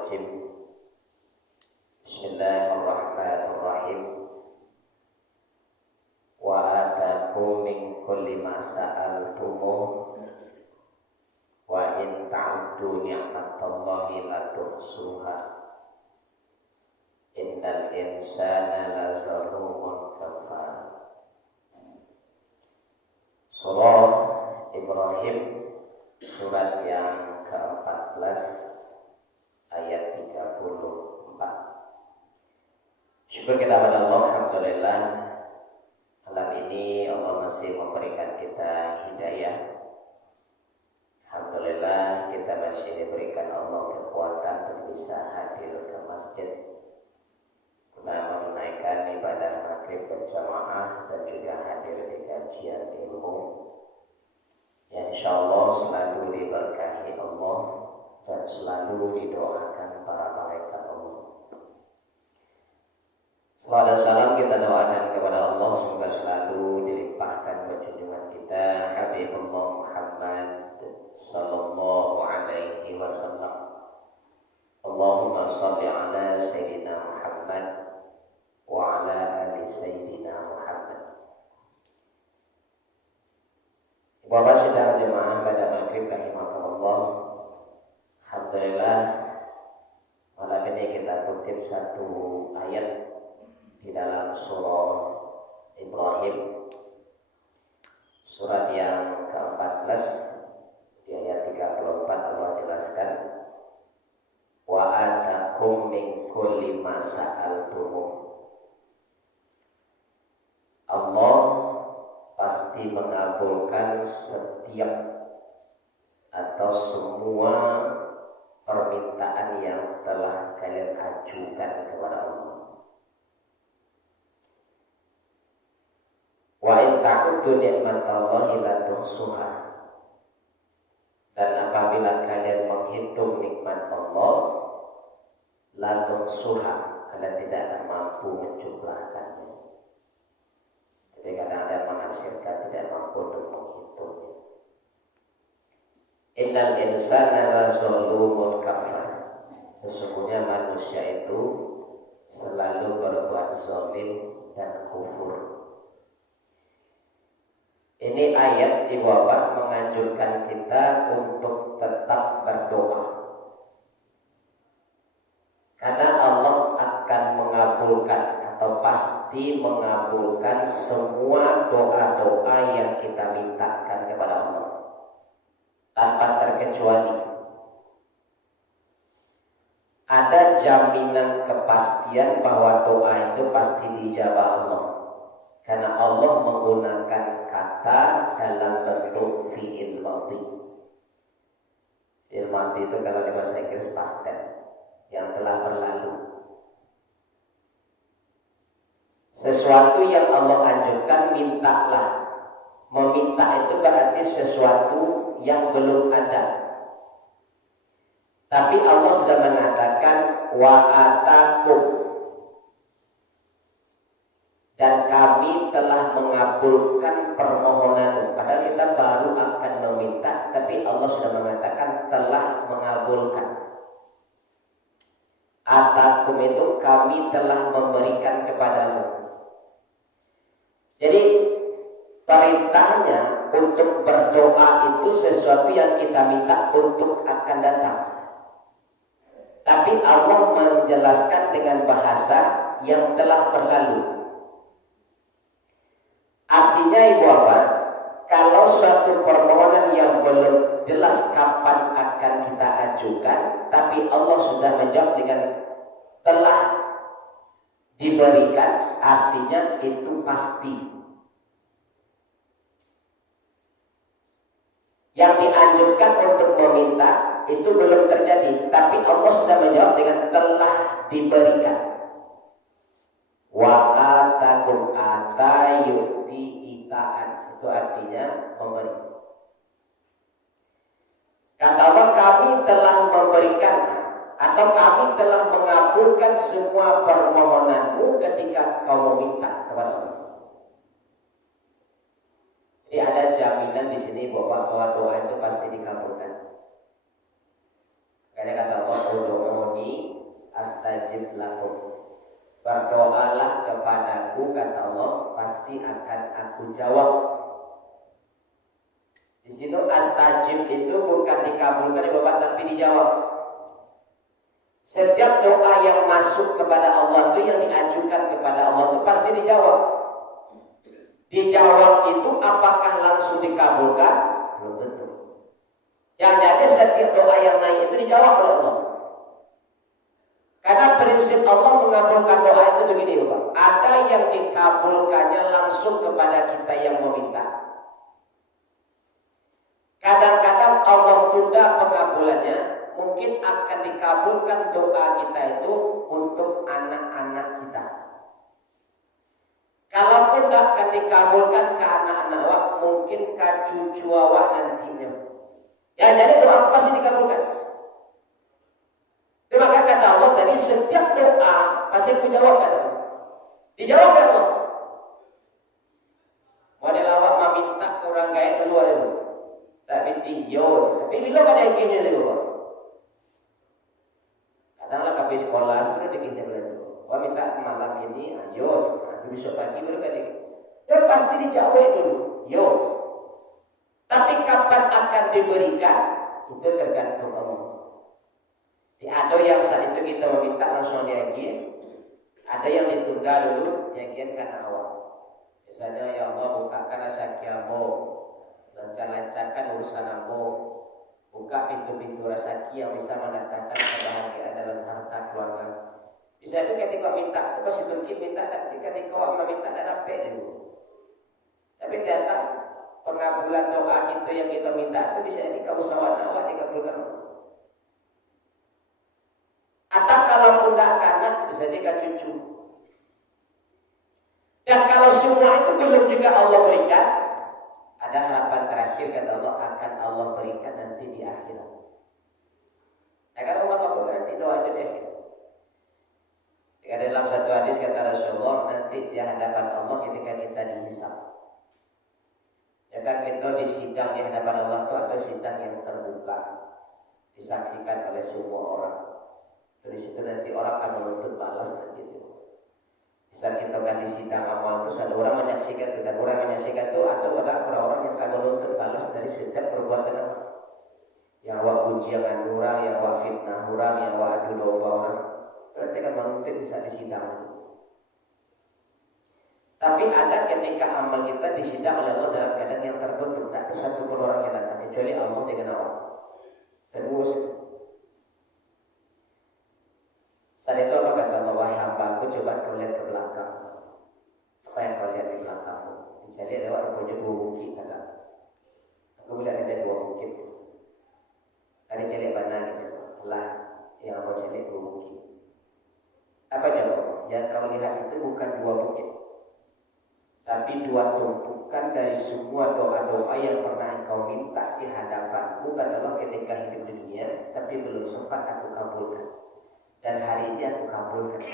rajim. Bismillahirrahmanirrahim. Wa atakum min kulli ma sa'altumuh wa in ta'uddu ni'matallahi la tuhsuha. Innal insana lazalumun kafar. Surah Ibrahim, surat yang ke-14 ayat 34. Syukur kita kepada Allah, alhamdulillah, malam ini Allah masih memberikan kita hidayah. Alhamdulillah, kita masih diberikan Allah kekuatan untuk bisa hadir ke masjid guna menunaikan ibadah maghrib berjamaah dan juga hadir di kajian ilmu yang insyaallah selalu diberkahi Allah dan selalu didoakan para malaikat Allah. Salam dan salam kita doakan kepada Allah semoga selalu dilimpahkan junjungan kita Habibullah Muhammad sallallahu alaihi wasallam. Allahumma shalli ala sayyidina Muhammad wa ala ali sayyidina Muhammad. Bapak saudara jemaah pada maghrib rahimahullah. Alhamdulillah, malam ini kita kutip satu ayat di dalam surah Ibrahim, surat yang ke-14 di ayat 34. Allah jelaskan, wa atakum min kulli ma sa'altumuh. Allah pasti mengabulkan setiap atau semua permintaan yang telah kalian ajukan kepada Allah. Wa in ta'uddu ni'matallahi la tuhsuha. Dan apabila kalian menghitung nikmat Allah, la tuhsuha, kalian tidak akan mampu menjumlahkannya. Jadi kadang ada yang menafsirkan tidak mampu untuk menghitungnya. Innal insana lazalumun kafar. Sesungguhnya manusia itu selalu berbuat zalim dan kufur. Ini ayat di bawah menganjurkan kita untuk tetap berdoa. Karena Allah akan mengabulkan atau pasti mengabulkan semua doa-doa yang kita mintakan kepada Allah tanpa terkecuali. Ada jaminan kepastian bahwa doa itu pasti dijawab Allah. Karena Allah menggunakan kata dalam bentuk fi'il madhi. Fi'il madhi itu kalau di bahasa Inggris past tense, yang telah berlalu. Sesuatu yang Allah anjurkan, mintalah. Meminta itu berarti sesuatu yang belum ada. Tapi Allah sudah mengatakan wa atakum, dan kami telah mengabulkan permohonanmu. Padahal kita baru akan meminta, tapi Allah sudah mengatakan telah mengabulkan. Atakum itu kami telah memberikan kepadamu. Jadi perintahnya untuk berdoa itu sesuatu yang kita minta untuk akan datang. Tapi Allah menjelaskan dengan bahasa yang telah berlalu. Artinya ibu bapak, kalau suatu permohonan yang belum jelas kapan akan kita ajukan, tapi Allah sudah menjawab dengan telah diberikan, artinya itu pasti. Yang dianjurkan untuk meminta itu belum terjadi, tapi Allah sudah menjawab dengan telah diberikan. Wa atakum atayuti itaan, itu artinya memberi. Kata Allah, kami telah memberikan atau kami telah mengabulkan semua permohonanmu ketika kau meminta kepada Allah. Jadi ada jaminan di sini bahwa doa itu pasti dikabulkan. Karena kata Allah, Allah, ud'uni astajib lakum. Berdoalah kepadaku, kata Allah, pasti akan aku jawab. Di sini astajib itu bukan dikabulkan ya Bapak, tapi dijawab. Setiap doa yang masuk kepada Allah itu, yang diajukan kepada Allah itu pasti dijawab. Dijawab itu apakah langsung dikabulkan? Belum tentu. Yang jadi setiap doa yang naik itu dijawab oleh Allah. Karena prinsip Allah mengabulkan doa itu begini Bapak. Ada yang dikabulkannya langsung kepada kita yang meminta. Kadang-kadang Allah tunda pengabulannya, mungkin akan dikabulkan doa kita itu untuk anak-anak kita. Kalaupun tidak akan dikabulkan ke anak-anak awak, mungkin ke cucu awak nantinya. Ya jadi doa pasti dikabulkan. Maka kata Allah tadi, setiap doa pasti aku jawab, kata Allah. Dijawab oleh Allah. Model awak meminta ke orang kaya dulu aja. Tapi tiyo, tapi bila kada ikhnya dulu. Kadanglah kapi sekolah sebelum ikhnya dulu. Wah minta malam ini, ayo, besok pagi dulu kada. Dan pasti dijawab dulu. Yo. Tapi kapan akan diberikan itu tergantung Allah. Ada yang saat itu kita meminta langsung diakhir, ada yang ditunda dulu diakhir karena awal. Misalnya ya Allah bukakan rezeki-Mu, lancarkan urusan-Mu, buka pintu-pintu rezeki yang bisa mendatangkan kebahagiaan dalam harta keluarga. Bisa itu ketika minta itu pasti mungkin minta, ketika awak meminta dan dapat dulu. Tapi ternyata pengabulan doa kita yang kita minta itu bisa jadi kausawan awak dikabulkan. Atau kalaupun tidak kanak bisa jadi cucu. Dan kalau semua itu belum juga Allah berikan, ada harapan terakhir kata Allah, akan Allah berikan nanti di akhirat. Akan Allah kabulkan nanti doa itu di akhirat. Jika dalam satu hadis kata Rasulullah, nanti di hadapan Allah ketika kita dihisab. Ya kan kita disidang di hadapan Allah itu ada sidang yang terbuka, disaksikan oleh semua orang. Dari situ nanti orang akan menuntut balas nanti itu. Bisa kita kan di sidang amal itu ada orang menyaksikan itu, dan orang menyaksikan itu ada orang-orang yang akan menuntut balas dari setiap perbuatan apa. Yang awak puji dengan orang, yang awak fitnah orang, yang awak adu domba orang, berarti akan menuntut bisa di sidang. Tapi ada ketika amal kita disidang oleh Allah dalam keadaan yang tertutup, tak ada satu pun orang yang datang kecuali Allah dengan awak. Dan musuh. Saat itu apa kata Allah, wahai hambaku, coba kau lihat ke belakang. Apa yang kau lihat di belakangmu? Jadi ada orang punya dua bukit kata. Aku melihat ada dua bukit. Ada celek mana gitu. Allah yang aku celek dua bukit. Apa jawab? Yang kau lihat itu bukan dua bukit, tapi dua tumpukan dari semua doa-doa yang pernah kau minta di hadapanku, kata Allah, ketika hidup di dunia, tapi belum sempat aku kabulkan. Dan hari ini aku kabulkan.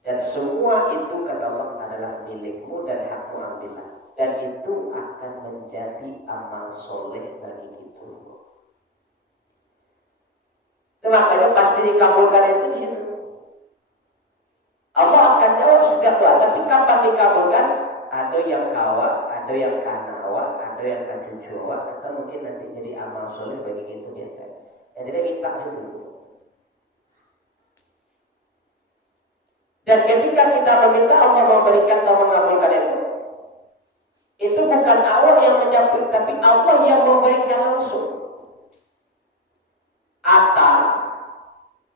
Dan semua itu kata Allah adalah milikmu dan hakmu ambillah. Dan itu akan menjadi amal soleh bagi kita. Makanya pasti dikabulkan itu. Allah akan jawab setiap doa. Tapi kapan dikabulkan? Ada yang kawa, ada yang kanawa, ada yang kacucuwa, atau mungkin nanti jadi amal soleh bagi kita biasa. Jadi minta dulu. Dan ketika kita meminta Allah memberikan atau mengabulkan itu bukan Allah yang menjawab, tapi Allah yang memberikan langsung. Atau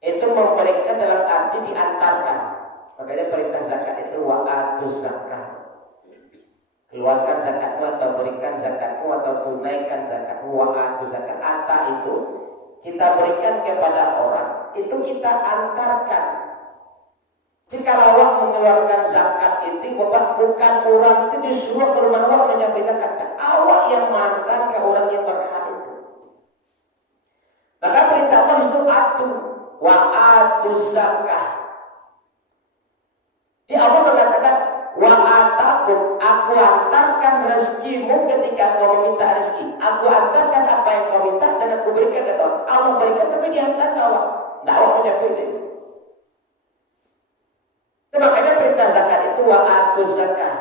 itu memberikan dalam arti diantarkan. Makanya perintah zakat itu wa'atuz zakah. Keluarkan zakatmu atau berikan zakatmu atau tunaikan zakatmu, wa'atuz zakah. Atau itu kita berikan kepada orang, itu kita antarkan. Jika awak mengeluarkan zakat itu, Bapak, bukan orang itu disuruh ke rumah awak menyampaikan zakat. Awak yang mantan ke orang yang berhak itu. Maka perintah Allah itu wa atuz zakah. Di Allah mengatakan wa atakum, aku antarkan rezekimu ketika kau meminta rezeki. Aku antarkan apa yang kau minta dan aku berikan ke Allah. Allah berikan tapi diantar ke awak. Tidak awak macam ini. Itu makanya perintah zakat itu wa atuz zakat.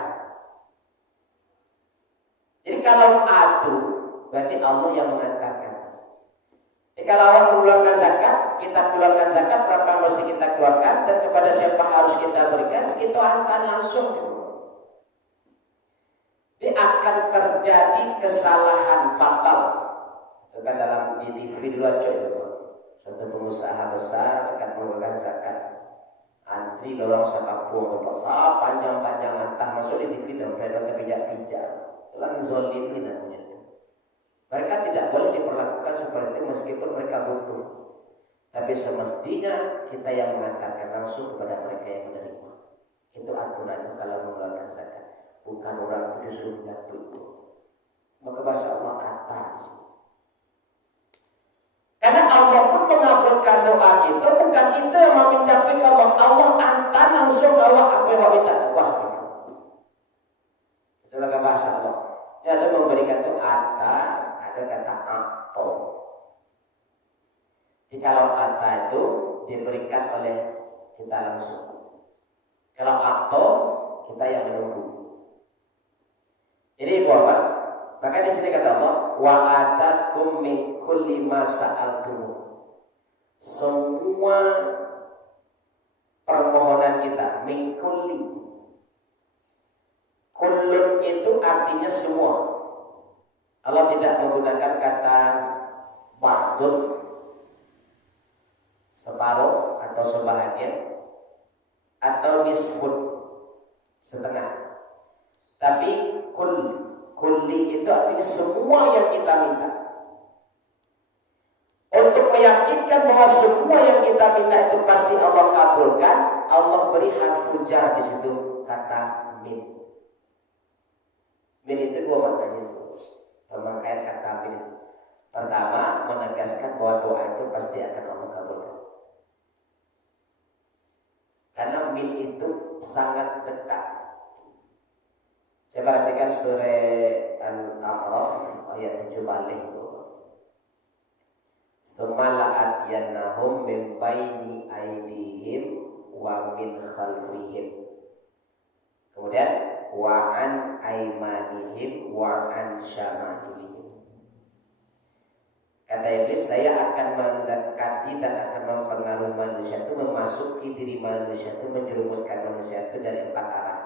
Jadi kalau atu berarti Allah yang mengantarkan. Jadi kalau awak mengeluarkan zakat, kita keluarkan zakat berapa mesti kita keluarkan dan kepada siapa harus kita berikan, kita hantar langsung. Jadi akan terjadi kesalahan fatal. Itu kan dalam di TV dulu aja itu. Suatu pengusaha besar akan mengeluarkan zakat. Antri lorong sekampung pasar panjang-panjang antah masuk di TV dan mereka terpijak-pijak. Telah zolimin namanya. Mereka tidak boleh diperlakukan seperti itu meskipun mereka butuh. Tapi semestinya kita yang mengantarkan langsung kepada mereka yang menerima. Itu aturan kalau mengeluarkan zakat. Bukan orang itu disuruh jatuh. Maka bahasa Allah atas. Karena Allah pun mengabulkan doa kita, bukan kita yang mau mencapai ke Allah. Allah hantar langsung ke Allah apa yang minta doa kita. Itulah bahasa Allah. Dia ada memberikan itu ada kata atau. Jadi kalau ata itu diberikan oleh kita langsung. Kalau atau kita yang menunggu. Jadi Bapak, maka di sini kata Allah, wa atakum min kulli ma sa'altum. Semua permohonan kita min kulli. Kullun itu artinya semua. Allah tidak menggunakan kata ba'dun, separuh atau sebahagian, atau nisfun, setengah. Tapi kulli itu artinya semua yang kita minta. Untuk meyakinkan bahwa semua yang kita minta itu pasti Allah kabulkan, Allah beri harfu jar di situ kata min. Min itu dua maknanya. Pemakaian kata min. Pertama, menegaskan bahwa doa itu pasti akan Allah kabulkan. Karena min itu sangat dekat. Saya perhatikan surah Al-A'raf ayat 7 balik. Tsumma la'atiyannahum min baini aydihim wa min khalfihim. Kemudian wa an aymanihim wa an syamalihim. Kata Iblis, saya akan mendekati dan akan mempengaruhi manusia itu, memasuki diri manusia itu, menjerumuskan manusia itu dari empat arah.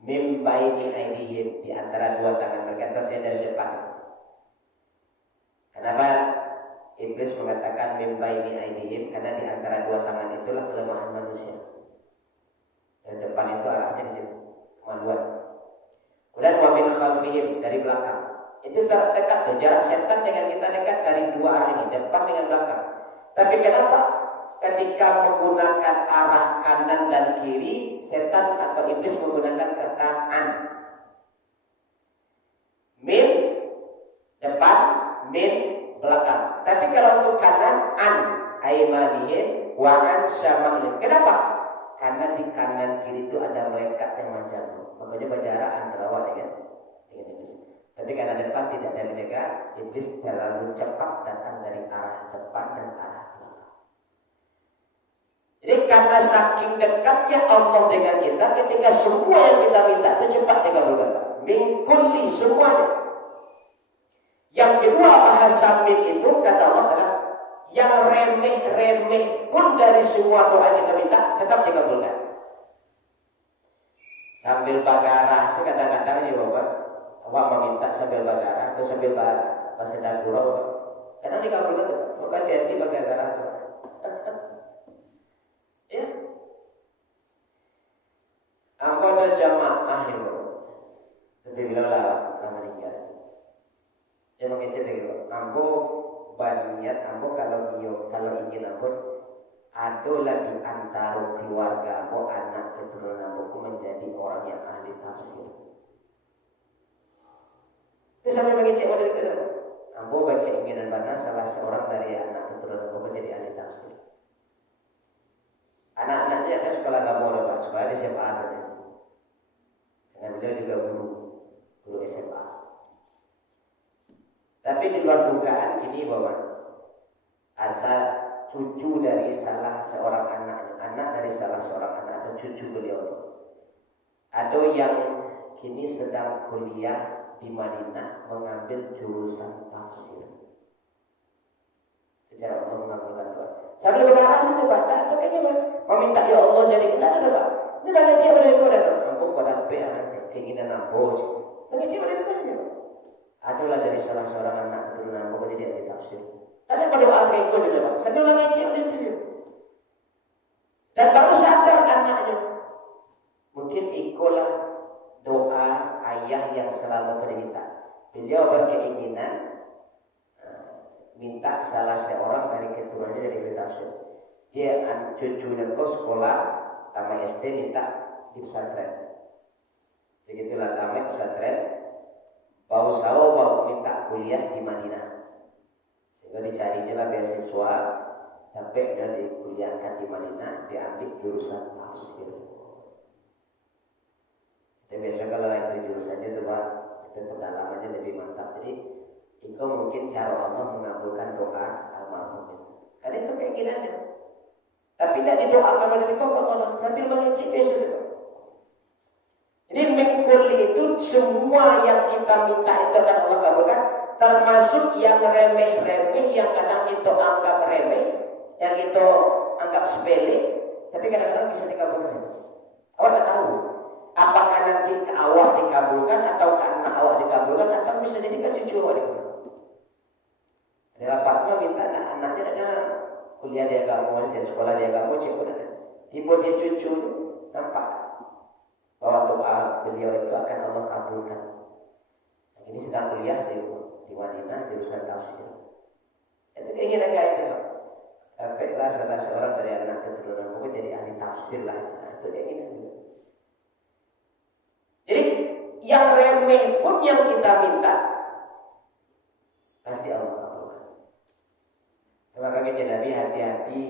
Min baini aydihim, di antara dua tangan mereka, artinya dari depan. Kenapa Iblis mengatakan min baini aydihim? Karena di antara dua tangan itulah kelemahan manusia. Dan depan itu arahnya di sini, kemaluan. Kemudian wa min khalfihim, dari belakang. Itu terdekat tuh, jarak setan dengan kita dekat dari dua arah ini, depan dengan belakang. Tapi kenapa ketika menggunakan arah kanan dan kiri, setan atau iblis menggunakan kata an? Min depan, min belakang. Tapi kalau untuk kanan, an aymanihim wa an syamalihim. Kenapa? Karena di kanan kiri itu ada malaikat yang menjaga. Makanya berjarak antara awak dengan iblis. Tapi karena depan tidak ada menjaga, iblis terlalu cepat datang dari arah depan dan arah belakang. Jadi karena saking dekatnya Allah dengan kita, ketika semua yang kita minta itu cepat dikabulkan. Min kulli, semuanya. Yang kedua, bahasa min itu kata Allah adalah yang remeh-remeh pun dari semua doa kita minta tetap dikabulkan. Sambil bagarah, kadang-kadang ini Bapak, awak meminta sambil bagarah atau sambil bahasa gurau, kadang dikabulkan. Maka hati-hati bagarah itu. Ya. Angkona jamaah itu. Tapi bilanglah meninggal. Dia mengecek gitu. Ambo baniat ambo kalau ingin ambo adalah di antara keluarga ambo, anak keturunan ambo menjadi orang yang ahli tafsir. Itu sampai mengecek model itu. Ambo baca keinginan bana salah seorang dari anak keturunan ambo menjadi ahli tafsir. Anak-anaknya kan sekolah agama Pak, sekolah di SMA saja. Karena beliau juga guru SMA. Tapi di luar dugaan ini Bapak, asal cucu dari salah seorang anak dari salah seorang anak atau cucu beliau. Ada yang kini sedang kuliah di Madinah mengambil jurusan tafsir. Secara Allah mengabulkan doa. Sambil berharap itu Pak, tak kayaknya meminta ya Allah jadi kita ada Pak. Ini dah ngecek dari kau dah. Ampun kau dah payah keinginan apa? Dah ngecek dari kau ni. Adalah dari salah seorang anak keturunan apa dia di tafsir. Tadi berdoa ke ikut dia Pak. Sambil ngecek dari itu. Dan baru sadar anaknya. Mungkin ikulah doa ayah yang selalu berminta. Beliau berkeinginan minta salah seorang dari keturunannya dari tafsir. Dia cucunya ke sekolah tamat SD minta di pesantren. Begitulah tamat pesantren. Bau sawo bau minta kuliah di Madinah. Sehingga dicarinya lah beasiswa sampai dia dikuliahkan di Madinah, diambil jurusan tafsir. Dan biasanya kalau itu jurusannya itu Pak, itu pendalamannya lebih mantap. Jadi itu mungkin cara Allah mengabulkan doa almarhum itu. Karena itu keinginannya. Tapi tidak didoakan oleh Allah sambil mengecek besok. Jadi mengkuli itu semua yang kita minta itu akan Allah kabulkan, termasuk yang remeh-remeh yang kadang kita anggap remeh, yang kita anggap sepele, tapi kadang-kadang bisa dikabulkan. Awak tak tahu apakah nanti ke awak dikabulkan atau ke anak awak dikabulkan atau bisa jadi ke cucu awak dikabulkan. Ada Pak minta anaknya ada kuliah di agama, di sekolah di agama, cikgu ada. Tiba dia cucu nampak bahwa doa beliau itu akan Allah kabulkan. Ini sedang kuliah di Madinah jurusan tafsir. Itu keinginan kayak itu. Sampailah salah seorang dari anak keturunan mungkin jadi ahli tafsir lah. Itu keinginan. Jadi yang remeh pun yang kita minta pasti Allah kabulkan. Maka kita Nabi hati-hati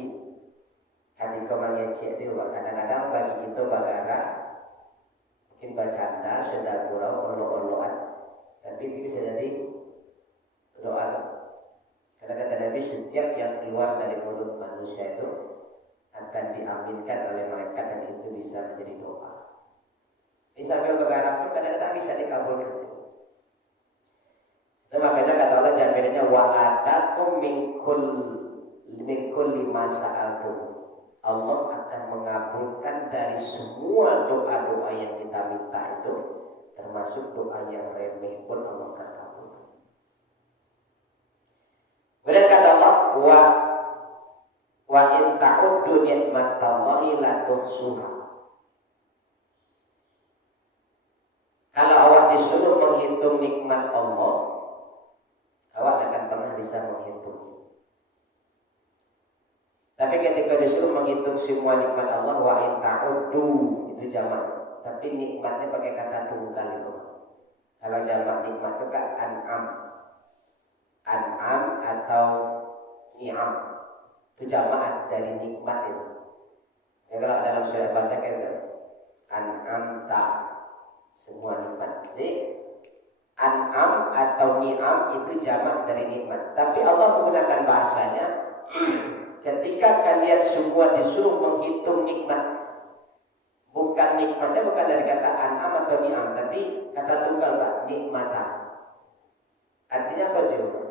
ketika mengecek itu. Kadang-kadang bagi kita bagara mungkin bercanda, sudah gurau, olo-oloan, tapi itu bisa jadi doa. Karena kata Nabi setiap yang keluar dari mulut manusia itu akan diaminkan oleh malaikat dan itu bisa menjadi doa. Ini sambil bergarap pun kadang-kadang bisa dikabulkan. Nah, makanya kata Allah jaminannya wa'atakum min kulli ma sa'altum. Allah akan mengabulkan dari semua doa-doa yang kita minta itu, termasuk doa yang remeh pun Allah akan kabulkan. Kemudian kata Allah wa in ta'uddu ni'matallahi la tuhsuha. Kalau awak disuruh menghitung nikmat Allah, awak akan pernah bisa menghitung. Tapi ketika disuruh menghitung semua nikmat Allah, wa in ta'uddu itu jamak. Tapi nikmatnya pakai kata tunggal itu. Kalau jamak nikmat itu kan an'am. An'am atau ni'am. Itu jamak dari nikmat itu. Ya kalau dalam surah Fatihah itu an'amta semua nikmat. Jadi an'am atau ni'am itu jamak dari nikmat. Tapi Allah menggunakan bahasanya ketika kalian semua disuruh menghitung nikmat, bukan nikmatnya bukan dari kata an'am atau ni'am, tapi kata tunggal Pak, nikmata. Artinya apa juga?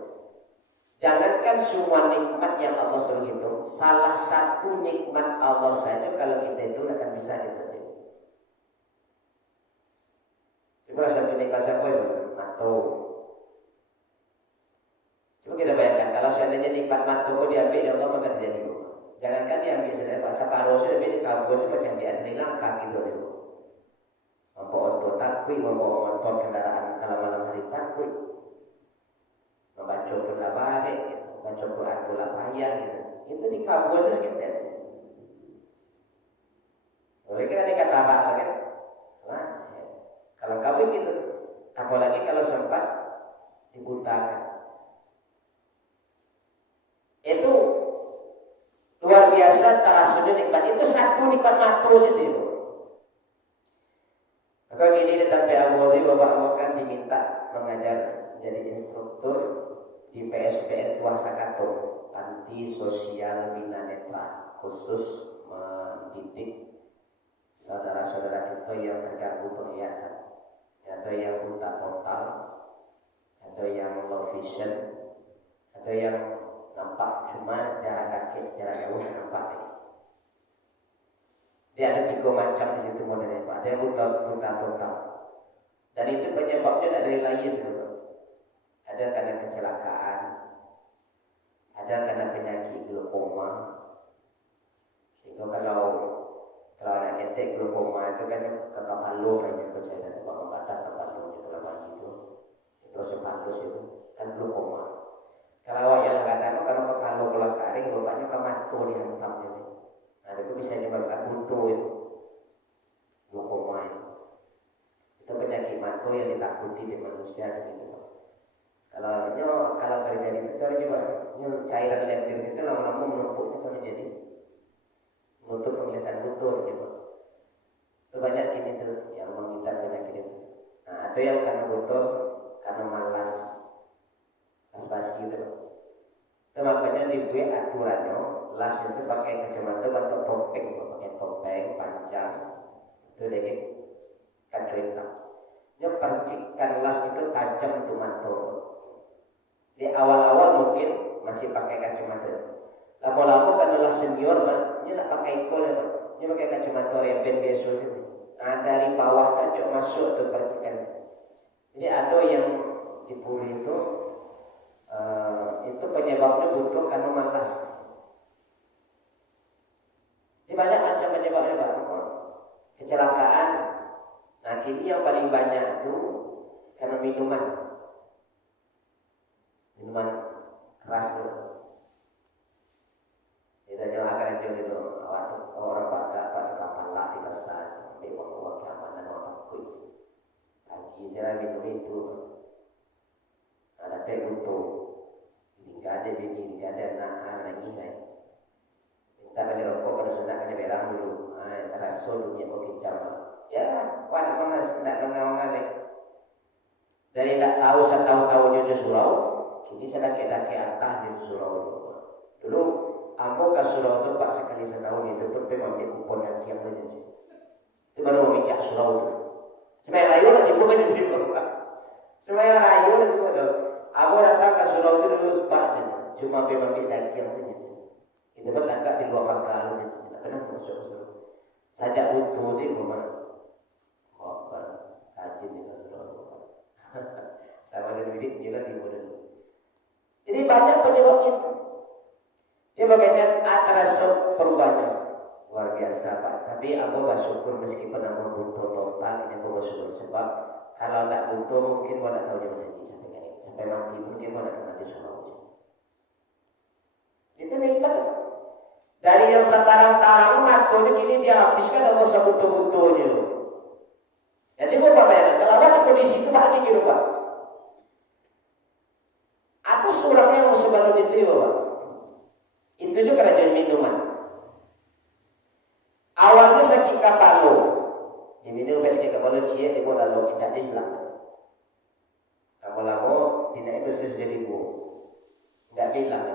Jangankan semua nikmat yang Allah suruh hitung, salah satu nikmat Allah saja kalau kita itu akan bisa diterima. Coba satu nikmat siapa itu? Matu. Coba kita bayangkan kalau seandainya nikmat matu diambil ya Allah akan terjadi. Jangankan diambil saja Pak separuh sudah di kabur seperti yang di Langka gitu deh. Membawa otot takui, membawa motor kendaraan kalau malam hari takui, membaca pula balik, gitu. Membaca Quran pula payah, gitu. Itu di kabur saja kita. Boleh kan dikata apa kan? Nah, ya. Kalau kawin gitu, apalagi kalau sempat dibutakan. Itu luar biasa terasanya nikmat. Itu satu nikmat matus itu. Maka gini sampai Abu Dhabi Bapak kan diminta mengajar jadi instruktur di PSD PSBN Tuasakato, Panti Sosial Bina Netra, khusus mendidik saudara-saudara kita yang terganggu penglihatan. Ada yang buta total, ada yang low vision, ada yang nampak cuma jarak kaki, jarak jauh nampak. Dia ada 3 macam di situ modelnya, Pak. Ada yang buta total. Dan itu penyebabnya dari lain, ada karena kecelakaan, ada karena penyakit glaukoma. Sehingga kalau anak ketek glaukoma itu kan ke kepala banyak kejadian pengobatan kepala itu lama itu. Terus halus itu kan glaukoma. Kalau yang kadang kalau kepala bola kering, bapaknya ke mata dihantam ini. Nah itu bisa menyebabkan buntu itu, glaukoma itu. Itu penyakit mata yang ditakuti di manusia gitu. Kalau terjadi itu coba cairan lendir itu lama-lama menumpuk itu menjadi menutup penglihatan butuh gitu. Itu banyak ini tuh yang mengidap penyakit itu. Nah, ada yang karena butuh karena malas aspasi itu. Itu makanya dibuat aturannya las itu pakai kacamata atau topeng, pakai topeng panjang itu dari kacamata. Dia percikan las itu tajam untuk mata. Di awal-awal mungkin masih pakai kacamata. Lama-lama kan adalah senior kan, dia nak pakai ikol ya, dia pakai kacamata reben biasa gitu. Nah dari bawah tajuk masuk tuh percikan. Jadi ada yang dipuri itu penyebabnya butuh karena malas. Jadi banyak macam penyebabnya Pak. Kecelakaan. Nah kini yang paling banyak itu karena minuman keras tuh. Kita akan jadi orang pada kapal lah di besar, sampai uang keamanan orang takut. Lagi jalan minum itu, ada pegunto, tidak ada bini, tidak ada anak lagi nih. Minta beli rokok kalau sudah kena belang dulu, terasa dunia kau kincang. Ya, pada mana tidak mengawangan nih. Dari tidak tahu tahunya di surau, kini saya kena ke antah di surau dulu. Ambo ke surau itu Pak sekali setahun itu pun memang dia kupon yang tiap aja sih. Itu baru memijak surau itu. Semaya rayu lah tipu kan itu Pak. Semaya rayu lah tipu ada. Ambo datang ke surau itu dulu Pak aja. Cuma memang dia lagi yang saja. Itu kan agak di luar bakal gitu. Kenapa masuk surau? Sajak butuh dia rumah. Oh, haji di surau. Sama dengan bidik dia lagi model. Jadi banyak penyebab itu. Dia berkaitan atas perubahannya luar biasa Pak. Tapi aku bersyukur meskipun aku butuh total, ini aku bersyukur sebab kalau tak butuh mungkin aku tak tahu dia masih bisa sampai mati pun dia tak kenal dia surau. Itu nikmat. Dari yang setarang-tarang mati kini dia habiskan Allah sebutuh-butuhnya. Jadi Bapak bayangkan kalau ada kondisi itu bahagia gitu Pak. Aku surang yang sebelum itu Pak. Itu juga kerajaan minuman. Awalnya sakit kapalo, diminum sakit kapalo cia di bola lo tidak hilang. Lama-lama tidak itu sudah dibu, tidak hilang.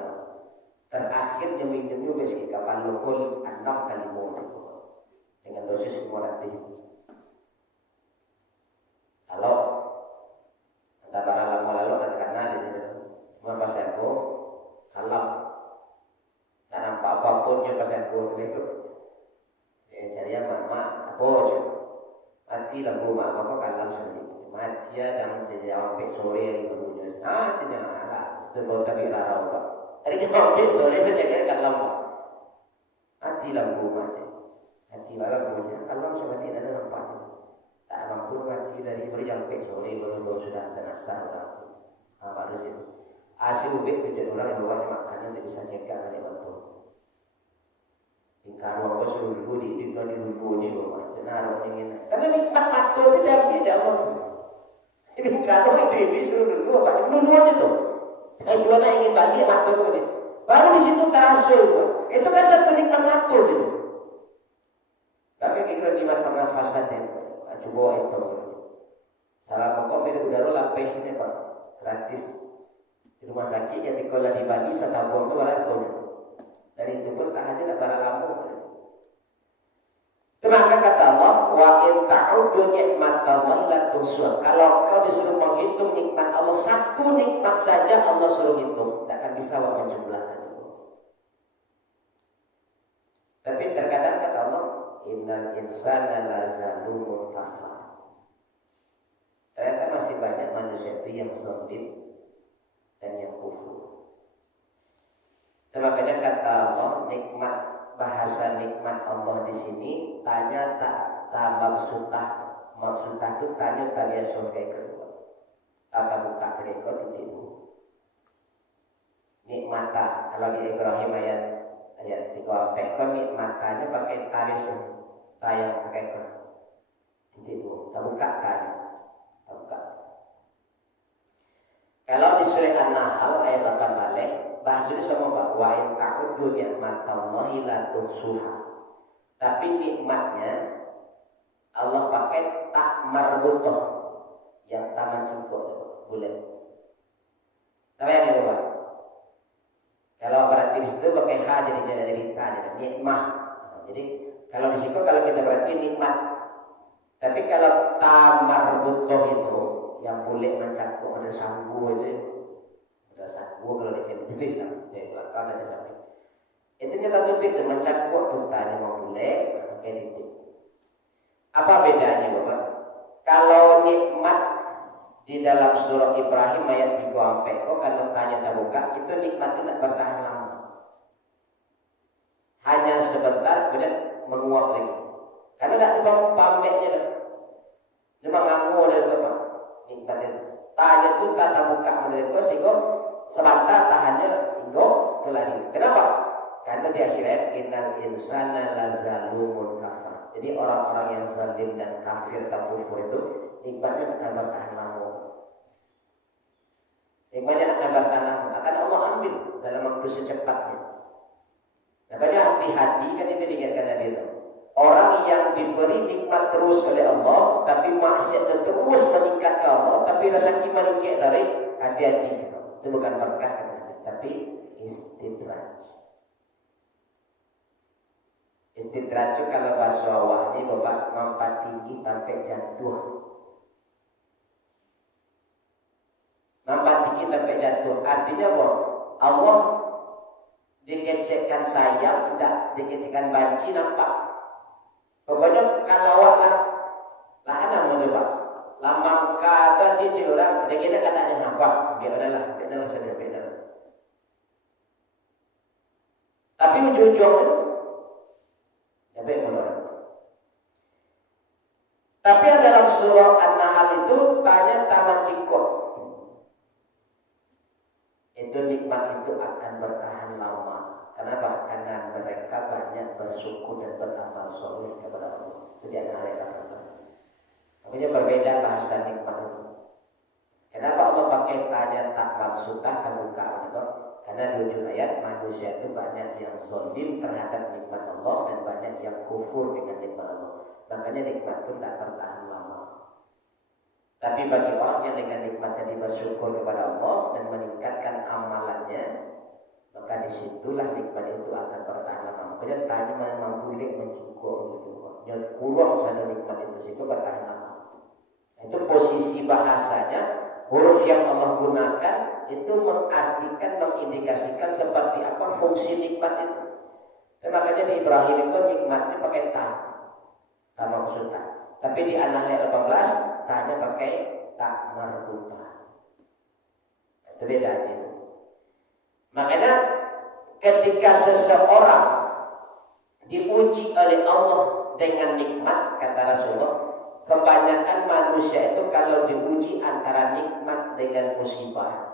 Terakhir dia minum juga sakit kapalo pun 6 kali bola dengan dosis 500. Kalau antara barang lama lalu katakanlah di sini, cuma pas aku kalah. Tak nampak apapun yang pasal aku itu. Jadi mak apa je? Mati lampu mak kau kalam sendiri. Mati dan sejauh sampai sore ni barunya. Cina ada. Setelah tapi larau pak. Hari kita sampai sore berjaga kalam. Mati lampu mak je. Mati lampu je. Kalam seperti ada nampak. Tak mampu mati dari berjam sampai sore baru sudah senasa orang. Baru situ. Asyik ubik tujuan orang yang bawa makanan tidak bisa cekak dari waktu. Ingkar waktu seluruh di dulu ni bawa jenar orang ini. Karena nikmat mata itu dari dia Allah. Ini ingkar waktu ini seluruh dulu apa? Dulu itu. Saya cuma ingin balik mata itu ni. Baru di situ terasa. Itu kan satu nikmat mata itu. Tapi kita nikmat pernafasan ni. Coba itu. Salah pokok dari udara lapis ini Pak. Gratis. Di rumah rumah sakit yang dikola di Bali setabung ke walaupun dan itu pun tak hanya nak barang lambung. Maka kata Allah, wa in ta'udu nikmatallahi la tuhsuha. Kalau kau disuruh menghitung nikmat Allah, satu nikmat saja Allah suruh hitung, tak akan bisa menjumlahkan itu. Tapi terkadang kata Allah, innal insana lazalumun kafar. Ternyata masih banyak manusia itu yang zalim dan yang kufur. Makanya kata Allah, nikmat, bahasa nikmat Allah di sini tanya tak maksudnya itu tanya tanya surga kedua atau buka kedua itu nikmata. Kalau di Ibrahim ayat 3 kan nikmatanya pakai taris tayang pakai itu tak buka tanya tak buka. Kalau di surah An-Nahl ayat 8 balik bahasanya sama Pak, wa in ta'uddu ni'matallahi la tuhsuha. Tapi nikmatnya Allah pakai tak marbutoh yang taman cukup boleh. Tapi yang itu Pak. Kalau berarti di situ pakai ha jadi ta jadi nikmah. Jadi kalau di situ kalau kita berarti nikmat. Tapi kalau ta marbutoh itu yang boleh mencakup ada sanggu itu gua kalau di sini tulis di belakang ada samping. Itu kita tutup dan mencakup tuntanya mau boleh pakai titik. Apa bedanya Bapak? Kalau nikmat di dalam surah Ibrahim ayat 3 sampai kalau tanya tak buka itu nikmat itu tidak bertahan lama. Hanya sebentar kemudian menguap lagi. Karena tidak memang pamernya dah. Memang ngamu dari Bapak nikmat itu. Tanya itu tak buka menurut sehingga sebentar tahannya hingga kelari. Kenapa? Karena di akhirat innal insana lazalumun kafar. Jadi orang-orang yang zalim dan kafir dan kufur itu nikmatnya akan bertahan lama. Nikmatnya akan bertahan lama. Akan Allah ambil dalam waktu secepatnya. Makanya hati-hati kan itu diingatkan Nabi itu. Orang yang diberi nikmat terus oleh Allah, tapi maksiat terus meningkat ke Allah, tapi rasa meningkat dari hati-hati gitu. Itu bukan berkah tapi istidraj. Istidraj itu kalau bahasa awak ini Bapak lompat tinggi sampai jatuh. Lompat tinggi sampai jatuh. Artinya apa? Allah dikecekkan sayap, tidak dikecekkan banci nampak. Pokoknya kalau awak lah ada mau Pak. Lambang kata cicil orang, ada kita katanya apa? Biarlah saja beda. Tapi ujung-ujungnya, sampai mulai. Tapi yang dalam surah An-Nahl itu tanya taman cikok. Itu nikmat itu akan bertahan lama. Kenapa? Karena mereka banyak bersyukur dan beramal soleh kepada Allah. Itu dia An-Nahl yang makanya berbeda bahasa nikmat itu. Kenapa Allah pakai tanya tak maksudnya terbuka itu? Karena di ujung ayat manusia itu banyak yang zalim terhadap nikmat Allah dan banyak yang kufur dengan nikmat Allah. Makanya nikmat itu tidak bertahan lama. Tapi bagi orang yang dengan nikmat tadi bersyukur kepada Allah dan meningkatkan amalannya, maka disitulah nikmat itu akan bertahan lama. Makanya tanya memang boleh mencikup gitu. Yang kurang satu nikmat itu situ bertahan lama. Itu posisi bahasanya. Huruf yang Allah gunakan itu mengartikan, mengindikasikan seperti apa fungsi nikmat itu. Dan makanya di Ibrahim itu nikmatnya pakai ta maksudnya. Tapi di An-Nahl ayat 18 tanya pakai ta marbutah. Itu bedanya. Makanya ketika seseorang diuji oleh Allah dengan nikmat, kata Rasulullah, kebanyakan manusia itu kalau diuji antara nikmat dengan musibah.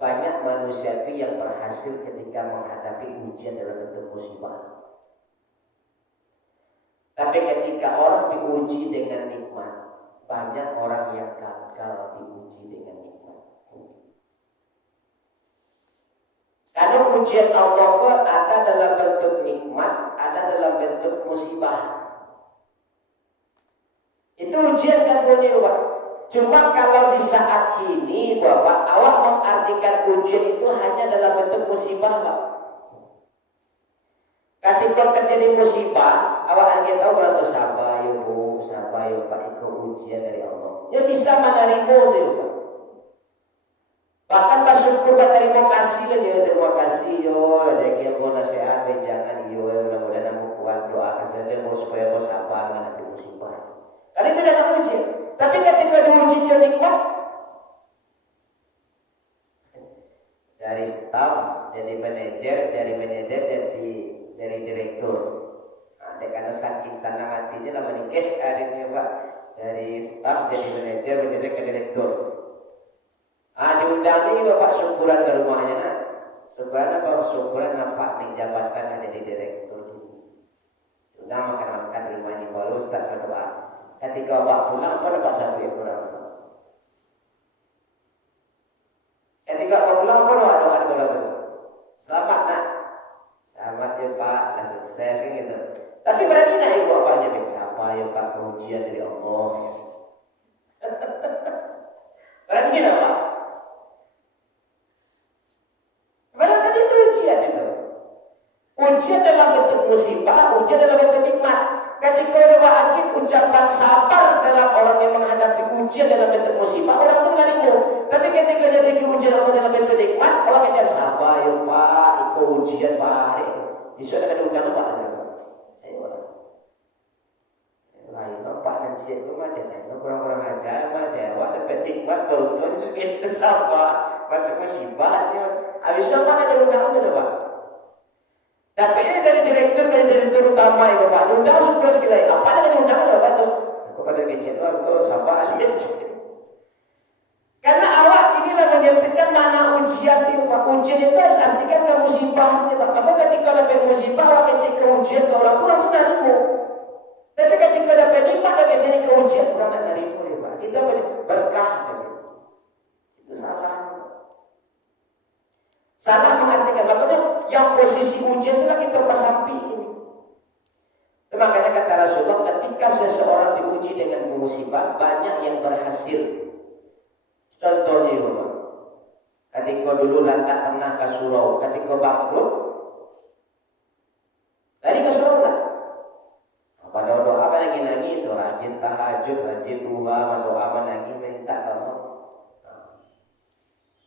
Banyak manusia itu yang berhasil ketika menghadapi ujian dalam bentuk musibah. Tapi ketika orang diuji dengan nikmat, banyak orang yang gagal diuji dengan nikmat. Karena ujian Allah ada dalam bentuk nikmat, ada dalam bentuk musibah. Itu ujian kan boleh Pak. Cuma kalau di saat ini Bapak, awak mengartikan ujian itu hanya dalam bentuk musibah, Pak. Ketika terjadi musibah, awak akan tahu kalau itu sabar ya Bu, sabar ya Pak, itu ujian dari Allah. Ya bisa menerima itu Pak. Bahkan bersyukur berterima kasih lah dia, terima kasih yo, ada yang mau nasihat, jangan yo, mudah-mudahan kamu kuat, doakan saja mau supaya kau sabar menghadapi musibah. Karena itu jangan ujian. Tapi ketika diuji dia nikmat, dari staff jadi manajer, dari manajer dari direktur. Nah, karena saking senang hatinya lah menikah akhirnya Pak, dari staff jadi manajer menjadi ke direktur. Diundang nih Bapak syukuran ke rumahnya. Nah. Syukuran apa? Syukuran nampak nih jabatan ada di direktur. Sudah makan-makan di rumahnya baru Ustaz berdoa. Ketika Bapak pulang apa dapat satu yang kurang? Ketika Bapak pulang apa doa kurang? Selamat nak. Selamat ya Pak, lah sukses kan gitu. Tapi berani nak ibu bapaknya siapa ya Pak, ujian dari Allah. Berani tidak Pak? Padahal itu ujian itu. Ujian dalam bentuk musibah, ujian dalam bentuk nikmat. Ketika ada akid ucapan sabar dalam orang yang menghadapi ujian dalam bentuk musibah, orang itu menerima. Tapi ketika jadi ujian Allah dalam bentuk nikmat, orang kata sabar ya Pak, itu ujian Pak. Bisa ada undang Pak. Lain Pak nanti itu macam mana? Kurang-kurang ajar macam awak dapat nikmat kalau tu kita sabar, bentuk musibah. Habisnya Pak ada undang tu Pak. Tapi ini dari direktur utama ya Bapak. Undang syukur sekali. Apa dengan undang Bapak tu? Kepada kecil tu sabar. Karena awak inilah menyampaikan mana ujian itu Pak. Ujian itu artikan ke musibah Pak. Maka ketika dapat musibah awak kecil ke ujian ke orang kurang pun narimu. Tapi ketika dapat nikmat awak kecil ke ujian kurang tak narimu ya Pak. Kita berkah saja. Itu salah. Salah mengartikan maknanya yang posisi ujian itu lagi terpasampi ini. Makanya kata Rasulullah, ketika seseorang diuji dengan musibah, banyak yang berhasil. Contohnya, ketika dulu tak pernah ke surau, ketika bangkrut, tadi ke surau tak? Pada doa apa lagi itu rajin tahajud, rajin duha, doa lagi minta kamu.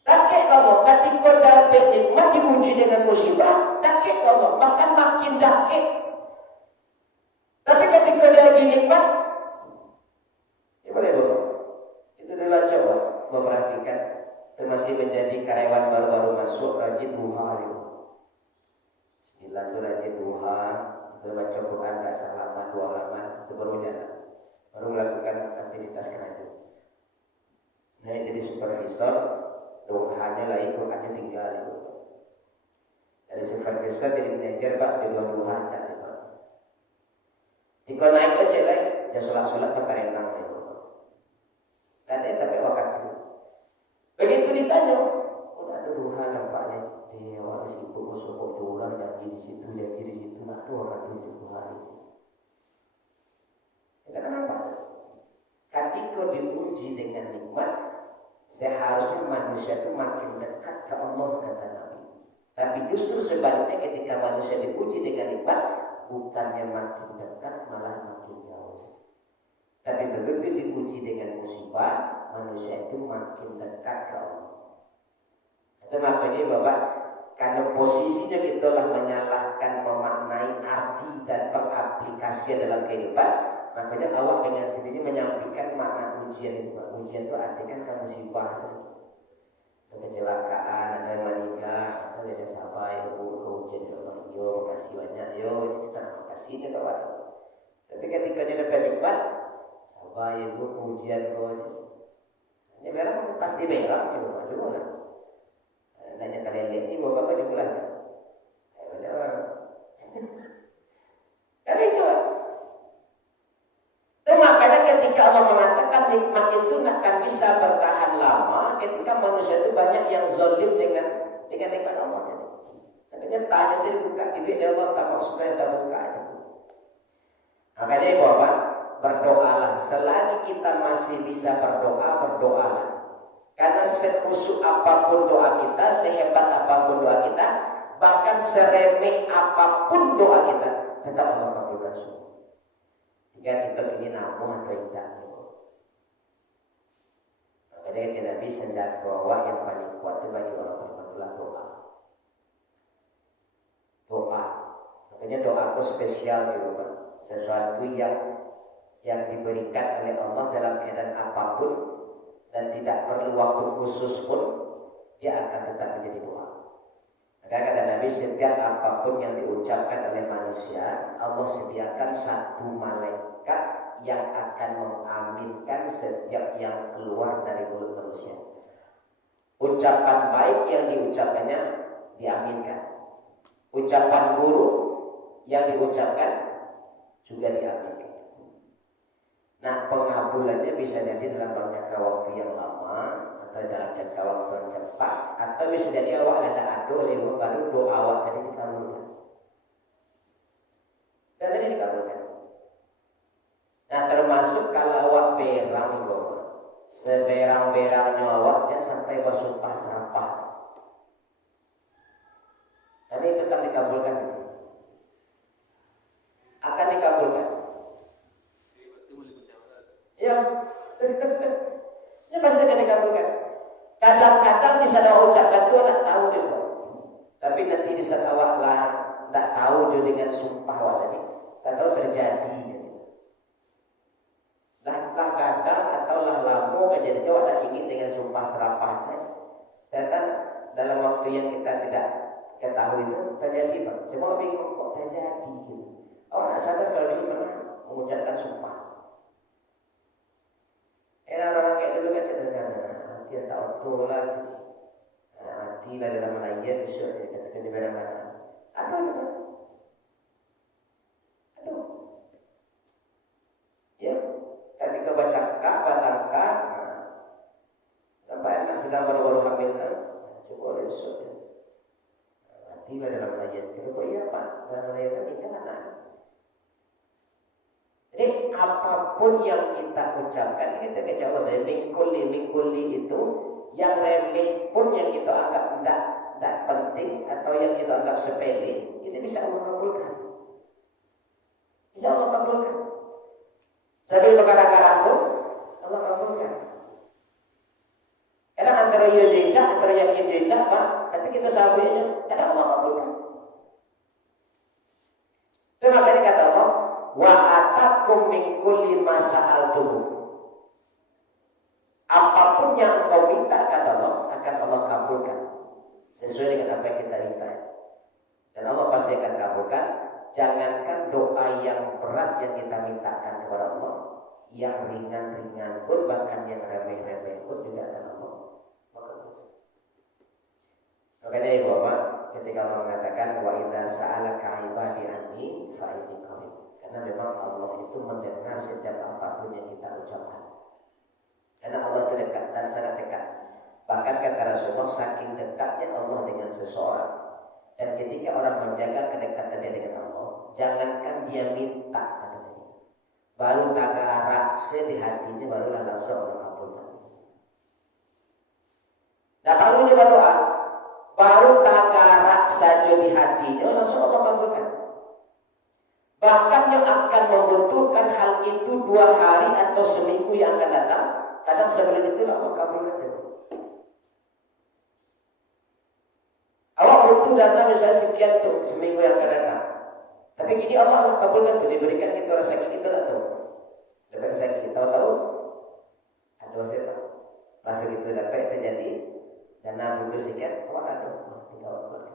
Dakik kamu, ketika dapat nikmat diuji dengan musibah, dakik kamu, bahkan makin dakik. Tapi ketika dia lagi nikmat, ya boleh Bapak. Itu adalah coba memperhatikan, termasih menjadi karyawan baru-baru masuk rajin duha itu. 9 itu rajin duha, itu baca Quran tak salaman 2 halaman, itu baru jalan, baru melakukan aktivitas kerajaan. Nah jadi supervisor. Doanya lah itu Qurannya tinggal itu. Dari supervisor jadi manajer Pak di luar Tuhan tak ada. Jika naik ke celek, dia solat ke Palembang itu. Dan dia tapi waktu. Begitu ditanya, udah ada Tuhan nampaknya dia orang sibuk masuk orang janji di situ nak tuh orang itu Tuhan. Ya kenapa? Ketika diuji dengan nikmat, seharusnya manusia itu makin dekat ke Allah kata Nabi. Tapi justru sebaliknya ketika manusia dipuji dengan nikmat, bukannya makin dekat malah makin jauh. Tapi begitu dipuji dengan musibah, manusia itu makin dekat ke Allah. Itu makanya Bapak, karena posisinya kita lah menyalahkan memaknai arti dan pengaplikasian dalam kehidupan, makanya awak dengan sendiri menyampaikan makna ujian itu. Ujian itu artinya kan musibah, kecelakaan, ada yang meninggal, ada yang sampai ujian itu yo, kasih banyak yo, nah kasih dia kawan. Tapi ketika dia dapat nikmat, sabar ibu ujian kau, ini merah pasti merah, ibu maju lah. Nanya kalian lihat ini bapak kau juga lah. Karena itu. Makanya ketika Allah mengatakan nikmat itu akan bisa bertahan lama, ketika manusia itu banyak yang zalim dengan nikmat Allah. Katanya tanya dia buka diri Allah tak maksudnya tak buka. Makanya Bapak berdoalah. Selagi kita masih bisa berdoa, berdoalah. Karena sekhusyuk apapun doa kita, sehebat apapun doa kita, bahkan seremeh apapun doa kita, tetap Allah kabulkan semua. Jika kita ingin namun atau tidak. Makanya tidak bisa doa yang paling kuat itu bagi orang beriman doa. Doa. Makanya doaku spesial juga. Sesuatu yang diberikan oleh Allah dalam keadaan apapun dan tidak perlu waktu khusus pun, dia akan tetap menjadi doa. Maka kata Nabi, setiap apapun yang diucapkan oleh manusia, Allah sediakan satu malaikat yang akan mengaminkan setiap yang keluar dari mulut manusia. Ucapan baik yang diucapkannya diaminkan. Ucapan buruk yang diucapkan juga diaminkan. Nah, pengabulannya bisa jadi dalam jangka waktu yang lama atau dalam jangka waktu yang cepat, atau bisa jadi awak ada ado lewat baru doa awak tadi dikabulkan. Dan tadi dikabulkan. Nah, termasuk kalau awak berang itu, seberang-berangnya awaknya sampai bersumpah serapah. Tapi itu kan dikabulkan. Akan dikabulkan. Ya, ini pasti akan dikabulkan. Kadang-kadang bisa ada ucapkan itu tak tahu dia, tapi nanti di saat awak lah tak tahu dia dengan sumpah awak tadi, tak tahu terjadi. Lah kadang atau lah lama kejadiannya awak tak ingin dengan sumpah serapahnya. Dan dalam waktu yang kita tidak ketahui itu terjadi, Pak. Cuma bingung kok terjadi gitu. Awak tak sadar kalau dia pernah mengucapkan sumpah. Orang kayak dulu kan kadang-kadang hati tak utuh lagi, hati lah dalam layar besok dia katakan di mana-mana. Aduh, ya. Ketika baca kak, batangka, sampai anak sedang baru-baru hamil kan, coba besok dia. Hati lah dalam layar. Kok iya Pak, dalam layar ini kan anak. Jadi apapun yang kita ucapkan, kita kecewa dari mingkuli itu, yang remeh pun yang kita anggap tidak penting atau yang kita anggap sepele, itu bisa Allah kabulkan. Bisa Allah kabulkan. Sambil berkata-kata pun Allah kabulkan. Kadang antara ya tidak, antara yakin tidak, Pak, tapi kita sahabatnya, kadang Allah kabulkan. Itu makanya kata Allah, wa atakum min kulli ma sa'altum. Apapun yang engkau minta, kata Allah, akan Allah kabulkan sesuai dengan apa yang kita minta. Dan Allah pasti akan kabulkan. Jangankan doa yang berat yang kita mintakan kepada Allah, yang ringan-ringan pun, bahkan yang remeh-remeh pun juga akan Allah kabulkan. Makanya ibu bapak, ketika Allah mengatakan wa idza sa'alaka ibadi anni fa inni qarib. Karena memang Allah itu mendengar setiap apapun yang kita ucapkan. Karena Allah itu dekat dan sangat dekat. Bahkan kata Rasulullah, saking dekatnya Allah dengan seseorang. Dan ketika orang menjaga kedekatannya dengan Allah, jangankan dia minta, katanya, baru tagarak di hatinya, barulah langsung Allah kabulkan. Nah, kalau dia berdoa, baru tagarak saja di hatinya, langsung Allah kabulkan. Bahkan yang akan membutuhkan hal itu 2 hari atau seminggu yang akan datang, kadang sebelum itu Allah kabulkan. Awak butuh dana misalnya sekian tuh seminggu yang akan datang, tapi gini Allah kabulkan tuh, diberikan kita rasa kita lah tuh, dapat sakit tahu-tahu ada setan. Pas begitu dapat terjadi dana butuh sekian, awak ada tinggal kabulkan.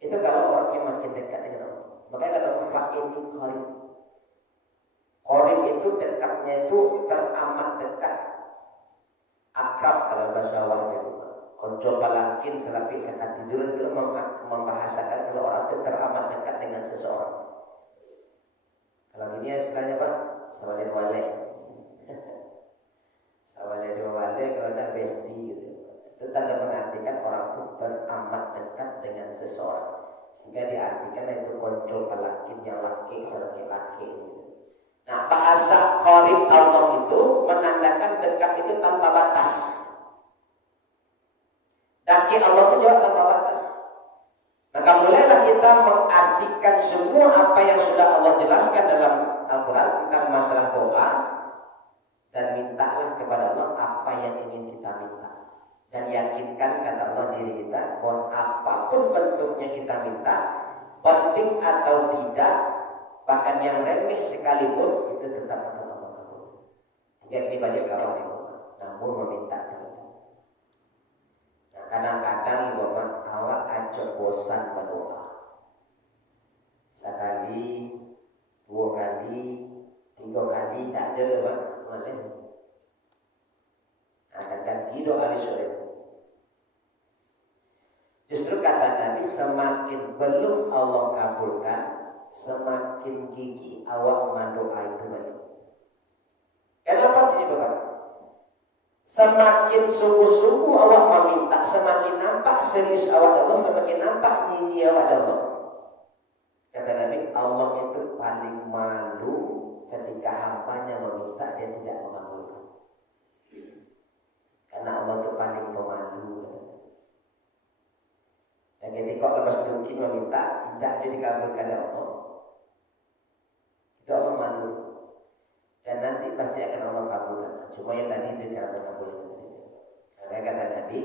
Itu kalau orangnya makin dekat dengan Allah. Makanya kata fa'in qarib. Qarib itu dekatnya itu teramat dekat. Akrab kalau bahasa awalnya. Konco balakin selapi sekat tidur itu membahasakan kalau orang itu teramat dekat dengan seseorang. Kalau ini istilahnya Pak, sawale wale. Sawale dua wale kalau ada besti gitu. Itu tanda mengartikan orang itu teramat dekat dengan seseorang. Sehingga diartikan itu konco palakin yang laki selaki laki gitu. Nah, bahasa qarib Allah itu menandakan dekat itu tanpa batas. Daki Allah itu jauh tanpa batas. Maka mulailah kita mengartikan semua apa yang sudah Allah jelaskan dalam Al-Quran tentang masalah doa, dan mintalah kepada Allah apa yang ingin kita minta, dan yakinkan kata Allah diri kita bahwa apapun bentuknya kita minta, penting atau tidak, bahkan yang remeh sekalipun, itu tetap akan Allah kabul. Jadi banyak kawan yang namun meminta terus. Nah, kadang-kadang bapak awak aja bosan berdoa. Sekali, 2 kali, 3 kali tak ada bapak malah. Akan tidur habis sore. Justru kata Nabi, semakin belum Allah kabulkan, semakin gigih awak mendoa itu balik. Kenapa ini bapak? Semakin sungguh-sungguh awak meminta, semakin nampak serius awak Allah, semakin nampak gigih awak Allah. Kata Nabi, Allah itu paling malu ketika hambanya meminta dia tidak mengabulkan. Karena Allah itu paling pemalu. Dan ketika lepas mungkin meminta, tidak dia dikabulkan oleh Allah, itu Allah malu. Dan nanti pasti akan Allah kabulkan. Cuma yang tadi itu cara mengabulkan. Karena kata Nabi,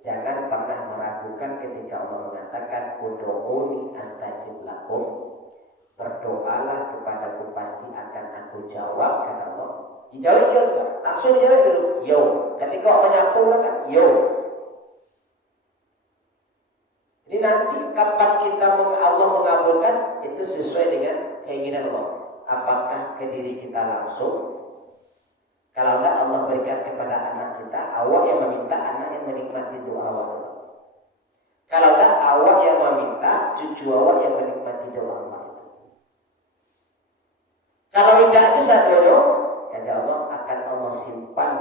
jangan pernah meragukan ketika Allah mengatakan ud'uuni astajib lakum, berdoalah kepadaku pasti akan aku jawab, kata Allah. Dijawab ya, langsung dijawab dulu. Yo. Ketika Allah menyapu kan, yo. Jadi nanti kapan kita Allah mengabulkan itu sesuai dengan keinginan Allah. Apakah ke diri kita langsung? Kalau tidak, Allah berikan kepada anak kita, awak yang meminta, anak yang menikmati doa awak. Kalau tidak, awak yang meminta, cucu awak yang menikmati doa awak. Kalau tidak bisa dulu, kata Allah akan Allah simpan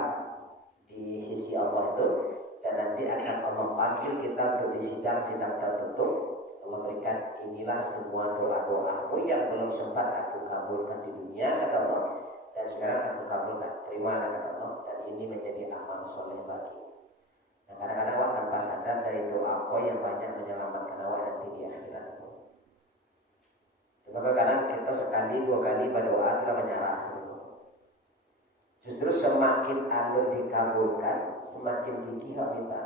di sisi Allah itu, dan nanti akan Allah panggil kita untuk di sidang-sidang tertentu. Allah berikan, inilah semua doa-doamu yang belum sempat aku kabulkan di dunia, kata Allah, dan sekarang aku kabulkan. Terimalah, kata Allah, dan ini menjadi amal soleh bagi. Nah, kadang-kadang awak tanpa sadar dari doa kau yang banyak menyelamatkan awak nanti di akhirat. Maka kadang kita sekali 2 kali berdoa kita menyerah sebenarnya. Justru semakin anda dikabulkan, semakin gigih minta.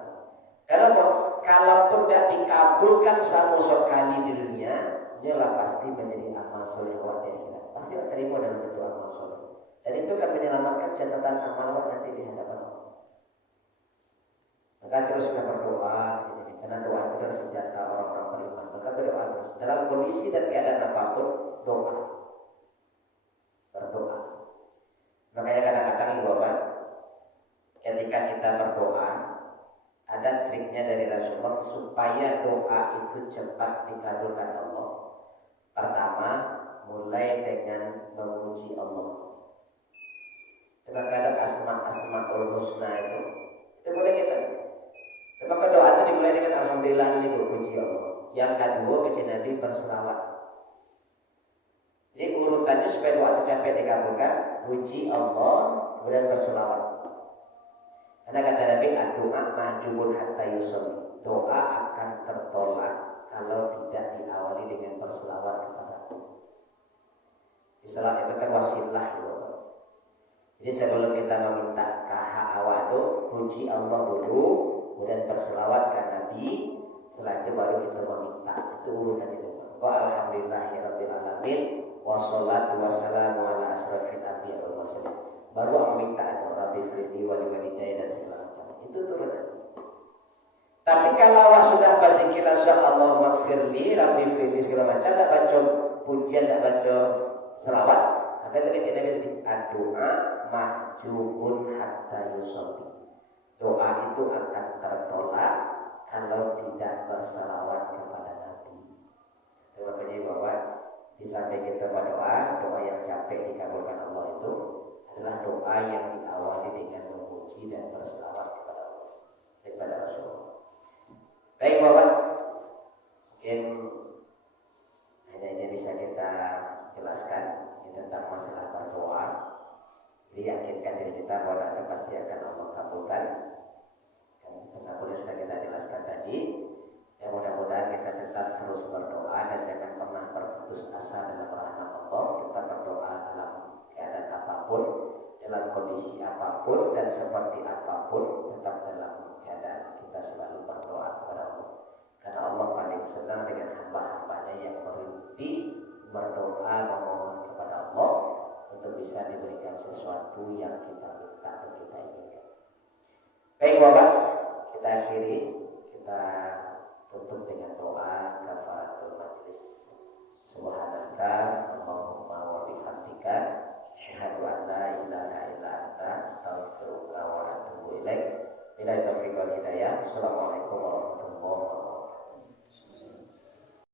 Kalaupun tidak dikabulkan sama sekali di dunia, ialah pasti menjadi amal soleh awak di akhirat. Pasti akan terima dalam bentuk amal soleh. Dan itu akan menyelamatkan catatan amal awak nanti di hadapan Allah. Maka teruslah berdoa, karena doa itu adalah senjata orang-orang beriman. Maka berdoa terus dalam kondisi dan keadaan apapun, doa, berdoa. Makanya kadang-kadang ibu bapak, ketika kita berdoa, ada triknya dari Rasulullah supaya doa itu cepat dikabulkan Allah. Pertama, mulai dengan memuji Allah. Maka ada asma-asmaul husna itu boleh kita. Maka doa itu dimulai dengan alhamdulillah ini puji Allah. Yang kedua, kepada Nabi berselawat. Jadi urutannya supaya doa itu cepat dikabulkan, puji Allah, kemudian berselawat. Karena kata Nabi, doa mahjubun hatta yusolli. Doa akan tertolak kalau tidak diawali dengan berselawat kepada Allah. Selawat itu kan wasilah ya. Jadi sebelum kita meminta kaha awak itu, puji Allah dulu, kemudian berselawat ke Nabi, setelah itu baru kita meminta. Itu urutan itu. Alhamdulillahirabbil alamin, wassalatu wassalamu ala asrofil anbiya'i wal mursalin. Baru meminta itu Rabbi firli wali walidayya dan segala macam. Itu turunan. Tapi kalau sudah basikil Allah maghfirli, Rabbi firli segala macam, tidak baca pujian, tidak baca selawat, ada lagi kita doa mahjubun hatta yusolli. Doa itu akan tertolak kalau tidak berselawat kepada Nabi. Makanya bahwa di samping kita berdoa, doa yang capek dikabulkan Allah itu adalah doa yang diawali dengan memuji dan berselawat kepada Allah, kepada Rasulullah. Baik Bapak, mungkin hanya ini bisa kita jelaskan tentang masalah berdoa. kita mudah-mudahan pasti akan Allah kabulkan. Dan pengabulnya sudah kita jelaskan tadi. Ya mudah-mudahan kita tetap terus berdoa dan jangan pernah berputus asa dalam rahmat Allah. Kita berdoa dalam keadaan apapun, dalam kondisi apapun dan seperti apapun, tetap dalam keadaan kita selalu berdoa kepada Allah. Karena Allah paling senang dengan hamba-hambanya yang berhenti berdoa memohon kepada Allah untuk bisa diberikan sesuatu yang kita minta atau kita inginkan. Baik Bapak, kita akhiri, kita tutup dengan doa kafaratul majlis. Subhanaka Allahumma wa bihamdika asyhadu an la ilaha illa anta astaghfiruka wa atubu ilaik. Billahi taufiq wal hidayah. Assalamualaikum warahmatullahi wabarakatuh.